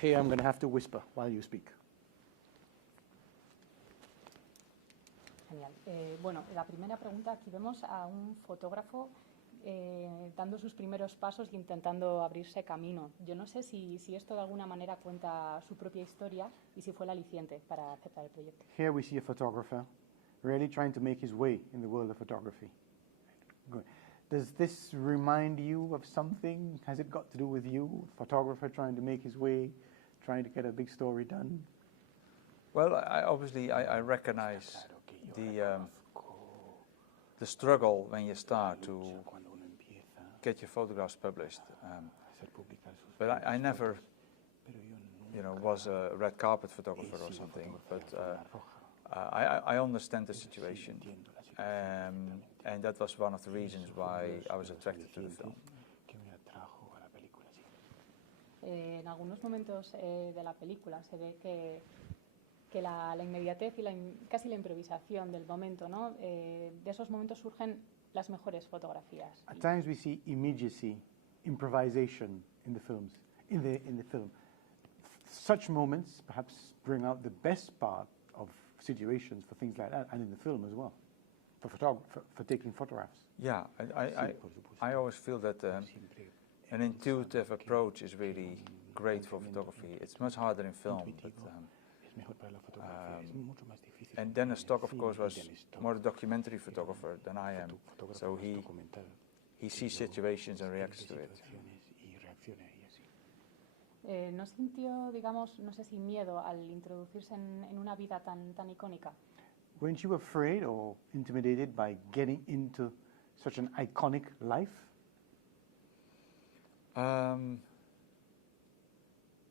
Here I'm going to have to whisper while you speak. Genial. Bueno, la primera pregunta, aquí vemos a un fotógrafo dando sus primeros pasos e intentando abrirse camino. Yo no sé si esto de alguna manera cuenta su propia historia y si fue el aliciente para aceptar el proyecto. Here we see a photographer really trying to make his way in the world of photography. Good. Does this remind you of something? Has it got to do with you, photographer trying to make his way, trying to get a big story done? Well, I recognize the struggle when you start to get your photographs published. But I never, was a red carpet photographer or something. But I understand the situation, and that was one of the reasons why I was attracted to the film. En algunos momentos de la película se ve que la inmediatez y casi la improvisación del momento, ¿no? De esos momentos surgen las mejores fotografías. At times we see immediacy, improvisation in the films, in the film. Such moments perhaps bring out the best part of situations for things like that, and in the film as well, for taking photographs. Yeah, I always feel that an intuitive approach is really great for photography. It's much harder in film. But, and Dennis Stock, of course, was more a documentary photographer than I am, so he sees situations and reacts to it. ¿No sintió, digamos, no sé si miedo al introducirse en una vida tan icónica? Weren't you afraid or intimidated by getting into such an iconic life?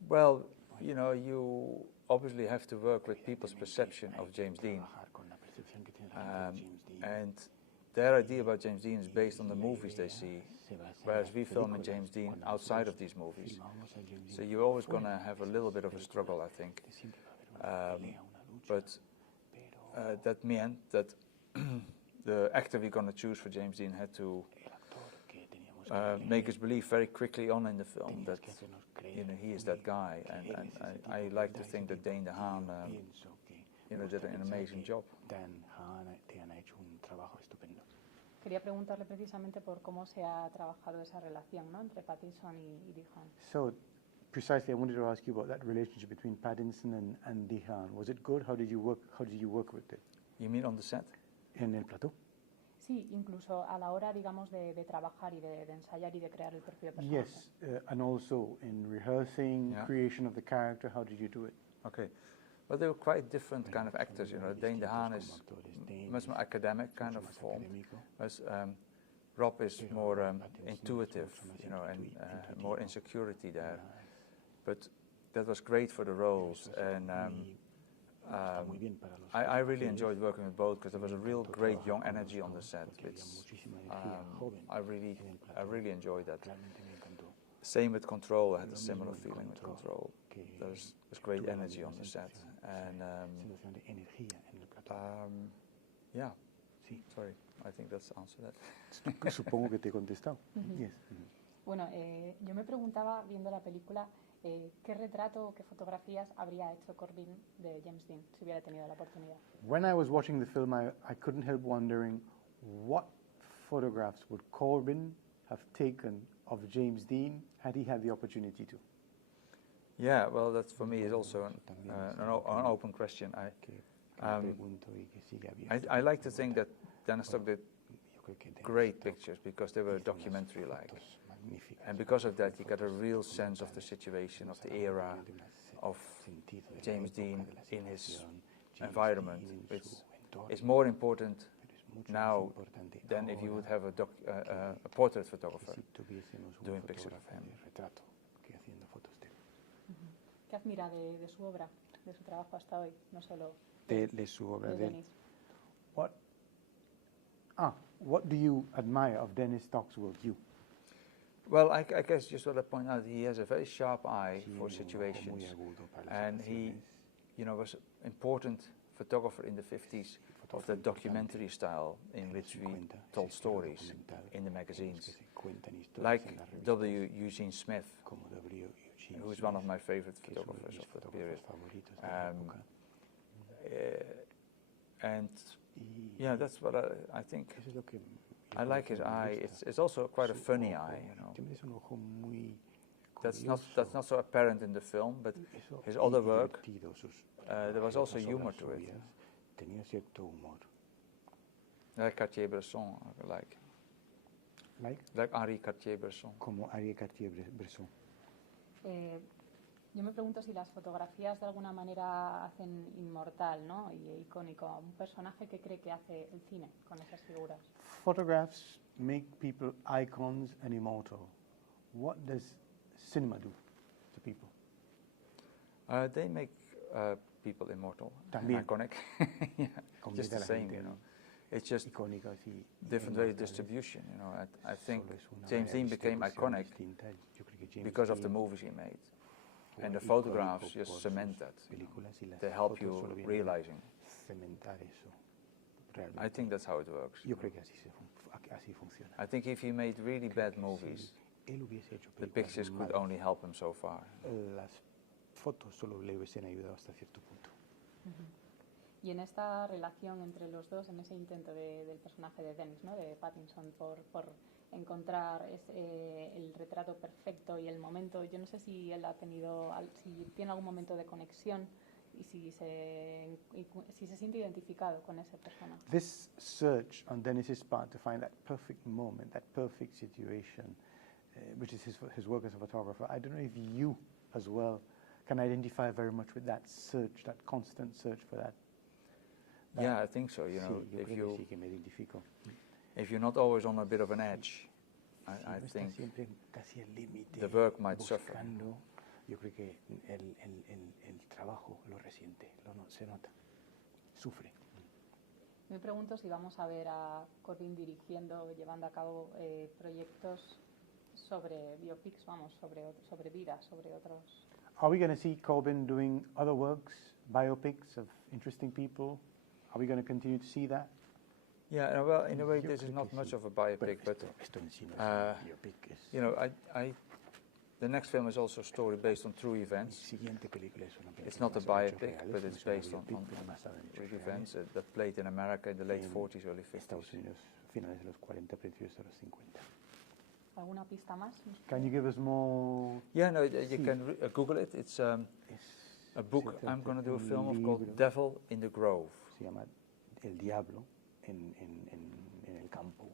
Well, you obviously have to work with people's perception of James Dean. And their idea about James Dean is based on the movies they see, whereas we film in James Dean outside of these movies. So you're always going to have a little bit of a struggle, I think. But that meant that the actor we're going to choose for James Dean had to make us believe very quickly on in the film that he is that guy, and I like to think that Dane DeHaan did an amazing job. Quería preguntarle precisamente por cómo se ha trabajado esa relación, ¿no?, entre Pattinson y DeHaan. So, precisely, I wanted to ask you about that relationship between Pattinson and DeHaan. Was it good? How did you work with it? You mean on the set? En el plató. Sí, incluso a la hora, digamos, de trabajar y de ensayar y de crear el perfil de personaje. Yes, and also in rehearsing, creation of the character, how did you do it? Okay. Well, they were quite different kind of actors, Dane DeHaan is much more academic kind of form, whereas Rob is more intuitive, and more insecurity there. But that was great for the roles, and I really enjoyed working with both because there was a real great young energy on the set. I really enjoyed that. Same with Control. I had a similar feeling with Control. There's great energy on the set, and yeah. Sorry, I think that's answered that. Supongo que te he contestado. Yes. Bueno, yo me preguntaba viendo la película qué retrato o qué fotografías habría hecho Corbijn de James Dean si hubiera tenido la oportunidad. When I was watching the film, I couldn't help wondering what photographs would Corbijn have taken of James Dean had he had the opportunity to. Yeah, well, that for me is also an open question. I like to think that Dennis Stock did great pictures because they were documentary-like. And because of that, you got a real sense of the situation, of the era, of James Dean in his environment, which is more important now than if you would have a portrait photographer doing pictures of him. ¿Qué admira de su obra, de su trabajo hasta hoy, no solo de su obra de Dennis? What do you admire of Dennis Stock's work, you? Well, I guess just what I point out, he has a very sharp eye for situations, and he, was an important photographer in the 50s of the documentary style in which we told stories in the magazines, like W. Eugene Smith. who is one of my favorite photographers of the period. And yeah, that's what I think. I like his eye. It's also quite a funny eye, you know. That's not so apparent in the film, but his other work, there was also humor to it. Like Cartier-Bresson, like Henri Cartier-Bresson. Como Henri Cartier-Bresson. Yo me pregunto si las fotografías de alguna manera hacen inmortal, ¿no? Y icónico a un personaje que cree que hace el cine con esas figuras. Photographs make people icons and immortal. What does cinema do to people? They make people immortal, También. iconic. Yeah, just the same, you know. It's just different way of distribution, you know. I think James Dean became iconic because of the movies he made. And the photographs just cement that. They help you realizing. I think that's how it works. I think if he made really bad movies, the pictures could only help him so far. Y en esta relación entre los dos, en ese intento del personaje de Dennis, ¿no? De Pattinson, por encontrar el retrato perfecto y el momento, yo no sé si él si tiene algún momento de conexión y si se siente identificado con ese personaje. This search on Dennis's part to find that perfect moment, that perfect situation, which is his work as a photographer, I don't know if you as well can identify very much with that search, that constant search for that. Yeah, I think so. You know, Sí, yo creo que sí que me identifico. if you're not always on a bit of an edge, I think casi al límite, the work might suffer. Yo creo que el trabajo lo resiente, se nota, sufre. Me pregunto si vamos a ver a Corbijn dirigiendo, llevando a cabo proyectos sobre biopics, vamos, sobre vida, sobre otros. Are we going to see Corbijn doing other works, biopics of interesting people? Are we going to continue to see that? Yeah, well, in a way, this is not much of a biopic, but you know, the next film is also a story based on true events. It's not a biopic, but it's based on true events that played in America in the late 40s, early 50s. ¿Alguna pista más? Can you give us more? Yeah, no, you can Google it. It's a book I'm going to do a film of called Devil in the Grove. Se llama El Diablo en el campo.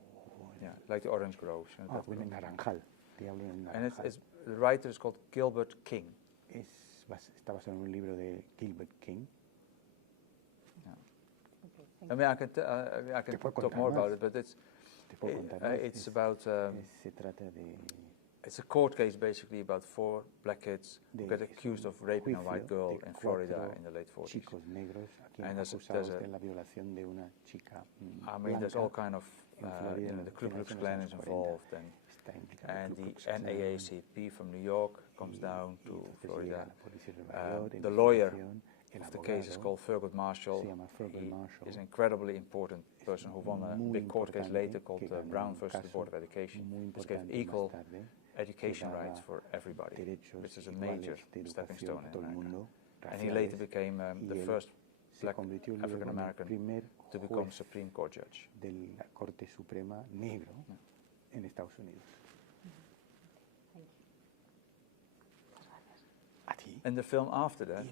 Yeah, like the orange groves. You know, en el naranjal. Diablo en el and naranjal. the writer is called Gilbert King. Está basado en un libro de Gilbert King. Yeah. Okay, I mean, I can talk more about it, but it's about. Se trata de. It's a court case basically about 4 black kids who get accused of raping a white girl in Florida in the late 40s. Chicos negros And there's la violación de una chica I mean, there's all kind of, you know, the Ku Klux Klan is involved, and the NAACP from New York comes down to Florida. The lawyer of the case is called Thurgood Marshall. He is an incredibly important person who won a big court case later called Brown versus the Board of Education, which gave equal education rights for everybody, which is a major stepping stone in America. And he later became the first black African American to become Supreme Court judge. De la Corte Suprema negro en Estados Unidos. And the film after that